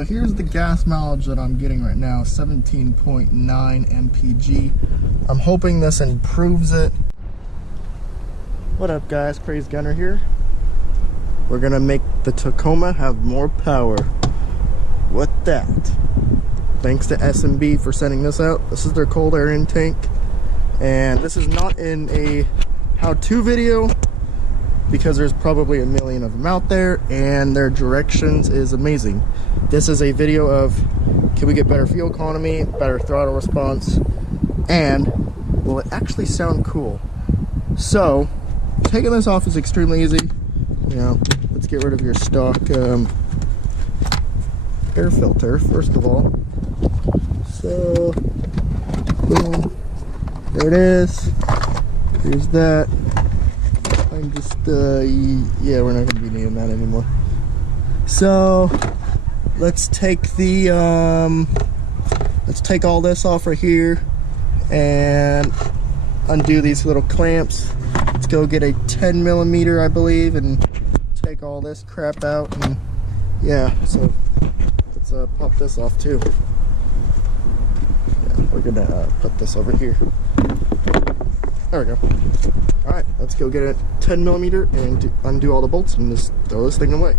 So here's the gas mileage that I'm getting right now, 17.9 mpg. I'm hoping this improves it. What up guys, Crazy Gunner here. We're gonna make the Tacoma have more power. What that? Thanks to S&B for sending this out. This is their cold air intake. And this is not in a how-to video because there's probably a million of them out there and their directions is amazing. This is a video of can we get better fuel economy, better throttle response, and will it actually sound cool? So taking this off is extremely easy. You know, let's get rid of your stock air filter first of all. So boom, there it is. Here's that. I'm just yeah, we're not gonna be needing that anymore. So let's take the let's take all this off right here and undo these little clamps. Let's go get a 10 millimeter, I believe, and take all this crap out. And yeah, so let's pop this off too. Yeah, we're gonna put this over here. There we go. All right, let's go get a 10 millimeter and undo all the bolts and just throw this thing away.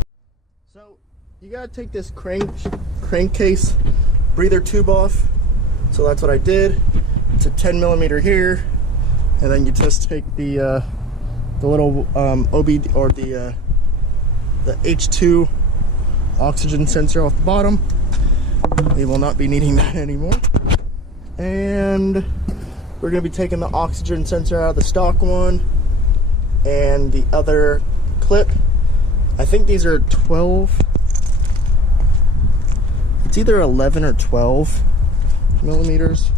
So you gotta take this crankcase breather tube off. So that's what I did. It's a 10 millimeter here, and then you just take the little OBD or the H2 oxygen sensor off the bottom. We will not be needing that anymore. And we're going to be taking the oxygen sensor out of the stock one and the other clip. I think these are 12. It's either 11 or 12 millimeters.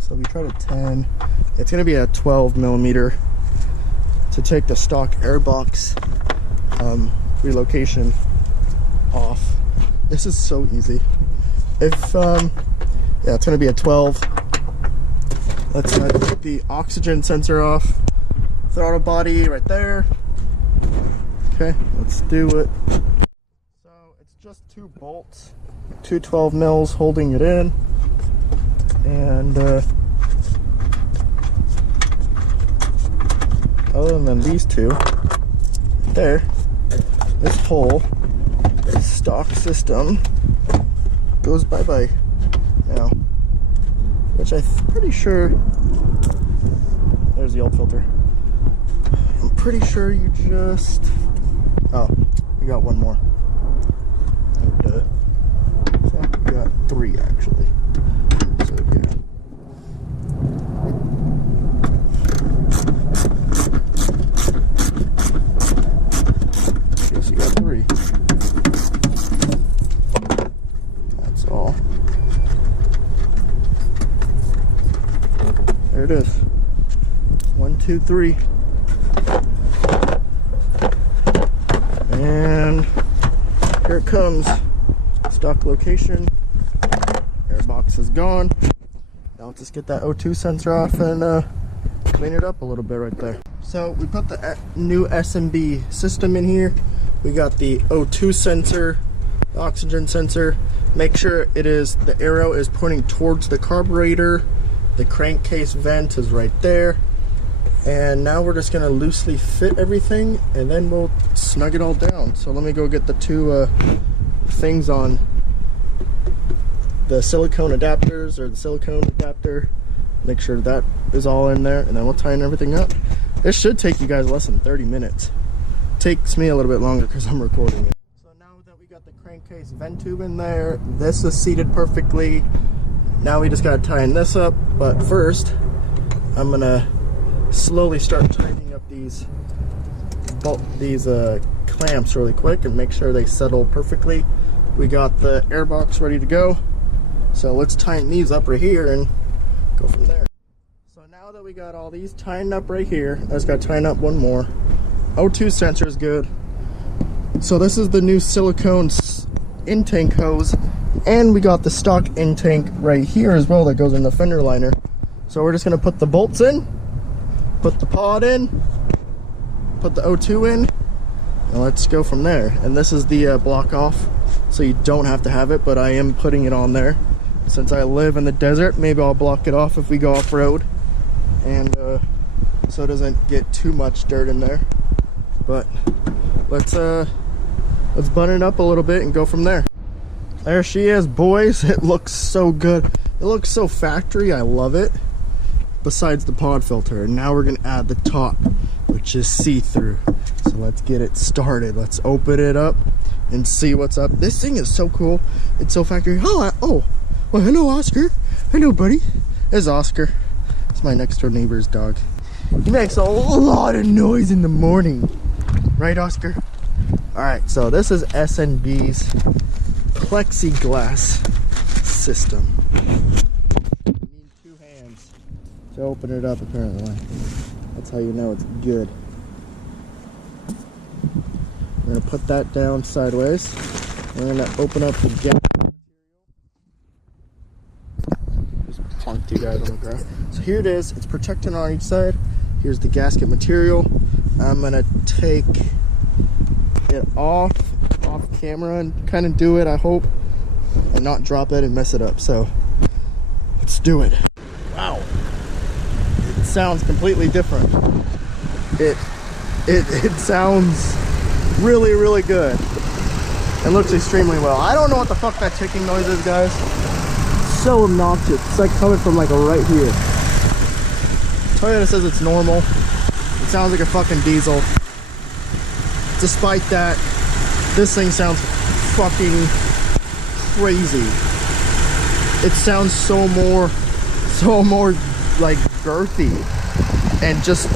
So we tried a 10. It's going to be a 12 millimeter to take the stock airbox relocation off. This is so easy. If yeah, it's going to be a 12. Let's take the oxygen sensor off. Throttle body right there. Okay, let's do it. So it's just 2 bolts, 2 12 mils holding it in, and other than these two, there, this whole stock system goes bye-bye now. Which I'm pretty sure, there's the old filter. I'm pretty sure you just, oh, we got one more. So we got 3 actually. So yeah. Guess you got 3. That's all. There it is. 1, 2, 3. And here it comes. Stock location. Airbox is gone. Now let's just get that O2 sensor off and clean it up a little bit right there. So we put the new S&B system in here. We got the O2 sensor, the oxygen sensor. Make sure it is, the arrow is pointing towards the carburetor. The crankcase vent is right there. And now we're just gonna loosely fit everything and then we'll snug it all down. So let me go get the 2 things on the silicone adapters, or the silicone adapter. Make sure that is all in there, and then we'll tighten everything up. This should take you guys less than 30 minutes. Takes me a little bit longer because I'm recording it. So now that we got the crankcase vent tube in there, this is seated perfectly. Now we just gotta tighten this up, but first I'm gonna slowly start tightening up these clamps really quick and make sure they settle perfectly. We got the airbox ready to go, so let's tighten these up right here and go from there. So now that we got all these tightened up right here, I just gotta tighten up one more. O2 sensor is good. So this is the new silicone intake hose. And we got the stock intake right here as well that goes in the fender liner. So we're just going to put the bolts in, put the pod in, put the O2 in, and let's go from there. And this is the block off so you don't have to have it, but I am putting it on there. Since I live in the desert, maybe I'll block it off if we go off-road, and so it doesn't get too much dirt in there. But let's button it up a little bit and go from there. There she is, boys. It looks so good. It looks so factory. I love it. Besides the pod filter, and now we're gonna add the top, which is see-through. So let's get it started. Let's open it up and see what's up. This thing is so cool. It's so factory. Oh, well, hello, Oscar. Hello, buddy. There's Oscar. It's my next door neighbor's dog. He makes a lot of noise in the morning, right, Oscar? All right, so this is S&B's plexiglass system. You need 2 hands to open it up, apparently. That's how you know it's good. We're gonna put that down sideways. We're gonna open up the gas material. Just plunked you guys on the ground. So here it is. It's protected on each side. Here's the gasket material. I'm gonna take it off camera and kind of do it, I hope, and not drop it and mess it up. So let's do it. Wow, it sounds completely different. It sounds really, really good. It looks extremely well. I don't know what the fuck that ticking noise is, guys. It's so obnoxious. It's like coming from like right here. Toyota says it's normal. It sounds like a fucking diesel. Despite that, this thing sounds fucking crazy. It sounds so more like girthy, and just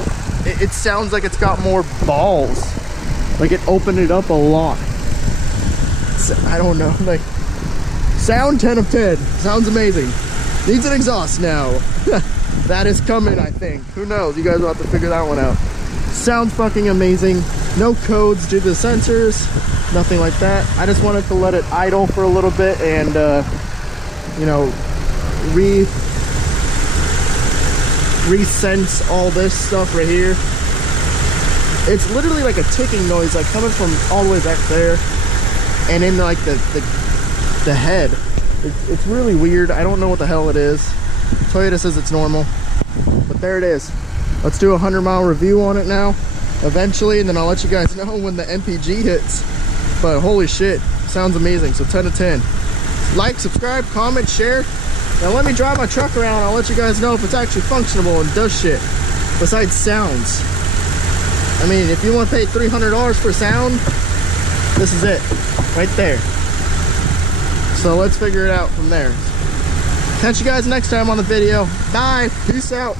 it sounds like it's got more balls. Like it opened it up a lot. I don't know, like sound 10 of 10. Sounds amazing. Needs an exhaust now. That is coming, I think. Who knows? You guys will have to figure that one out. Sounds fucking amazing. No codes due to the sensors, nothing like that. I just wanted to let it idle for a little bit and you know, resense all this stuff right here. It's literally like a ticking noise, like coming from all the way back there and in like the head. It's really weird. I don't know what the hell it is. Toyota says it's normal, but there it is. Let's do a 100-mile review on it now, eventually, and then I'll let you guys know when the MPG hits. But holy shit, sounds amazing. So 10 to 10. Like, subscribe, comment, share. Now let me drive my truck around. I'll let you guys know if it's actually functional and does shit besides sounds. I mean, if you want to pay $300 for sound, this is it right there. So let's figure it out from there. Catch you guys next time on the video. Bye. Peace out.